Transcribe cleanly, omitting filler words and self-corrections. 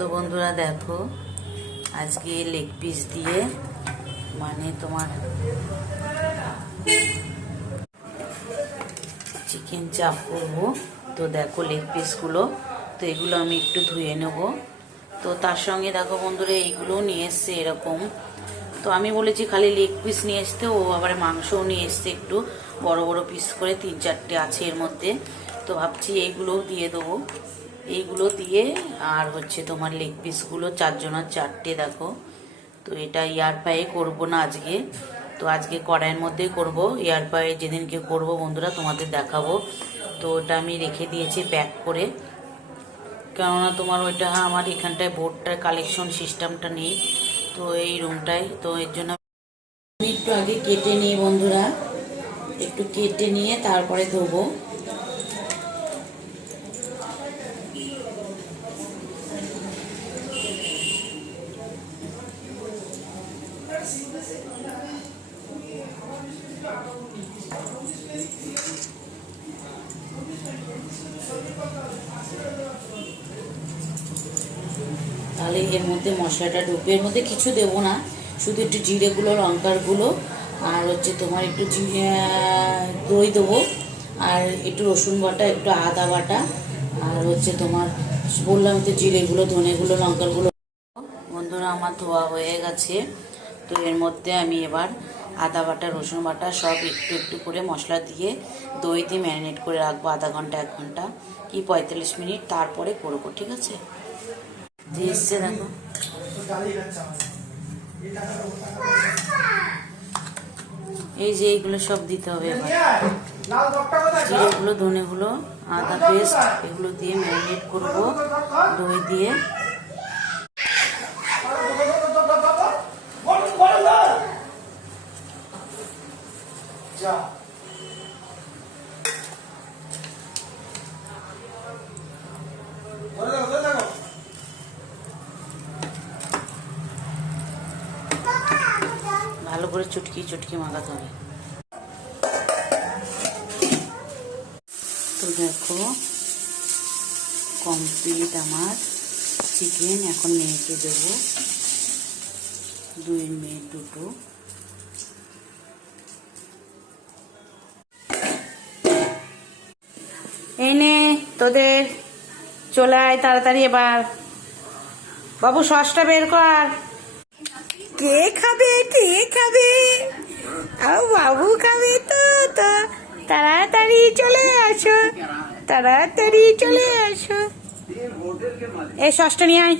তো বন্ধুরা দেখো, আজকে লেগ পিস দিয়ে মানে তোমার চিকেন চাপ করবো। তো দেখো লেগ পিসগুলো, তো এগুলো আমি একটু ধুয়ে নেব। তো তার সঙ্গে দেখো বন্ধুরা এইগুলোও নিয়ে এসছে এরকম। তো আমি বলেছি খালি লেগ পিস নিয়ে আসতে, ও আবার মাংসও নিয়ে এসছে একটু বড় বড় পিস করে, 3-4টে আছে এর মধ্যে। তো ভাবছি এইগুলোও দিয়ে দেবো, এইগুলো দিয়ে আর হচ্ছে তোমার লেগ পিসগুলো 4জনের 4টে দেখো। তো এটা এয়ার ফ্রাই করবো না আজকে, তো আজকে কড়াইয়ের মধ্যেই করব। এয়ার ফ্রাই যেদিনকে করব বন্ধুরা তোমাদের দেখাবো। তো ওটা আমি রেখে দিয়েছি প্যাক করে, কেননা তোমার ওইটা আমার এখানটায় বোর্ডটার কালেকশন সিস্টেমটা নেই, তো এই রুমটায়। তো এর জন্য আমি একটু আগে কেটে নিই বন্ধুরা, একটু কেটে নিয়ে তারপরে ধোবো। তাহলে এর মধ্যে মশলাটা ঢুকবে, এর মধ্যে কিছু দেবো না, শুধু একটু জিরেগুলো, লঙ্কার গুঁড়ো, আর হচ্ছে তোমার একটু দই দেবো, আর একটু রসুন বাটা, একটু আদা বাটা, আর হচ্ছে তোমার বললাম তো জিরেগুলো, ধনেগুলো, লঙ্কার গুঁড়ো। বন্ধুরা আমার ধোয়া হয়ে গেছে। তো এর মধ্যে আমি এবার আদা বাটা, রসুন বাটা সব একটু একটু করে মশলা দিয়ে দই দিয়ে ম্যারিনেট করে রাখবো আধা ঘন্টা, 1 ঘন্টা কি 45 মিনিট, তারপরে করবো। ঠিক আছে, দিয়ে এসছে দেখো। এই যে এইগুলো সব দিতে হবে এবার, জিরেগুলো, ধনেগুলো, আদা পেস্ট, এগুলো দিয়ে ম্যারিনেট করবো দই দিয়ে। ভালো করে চুটকি চুটকি মাখাতে হবে। তো দেখো কমপ্লিট আমার চিকেন। এখন মেয়েকে দেবো 2 মিনিট দুটো। এই নে তোদের, চলে আয় তাড়াতাড়ি এবার। বাবু সসটা বের কর। কে খাবে, কে খাবে? বাবু খাবে তো, তো তাড়াতাড়ি চলে আসো, তাড়াতাড়ি চলে আসো। এই সসটা নিয়ে আয়।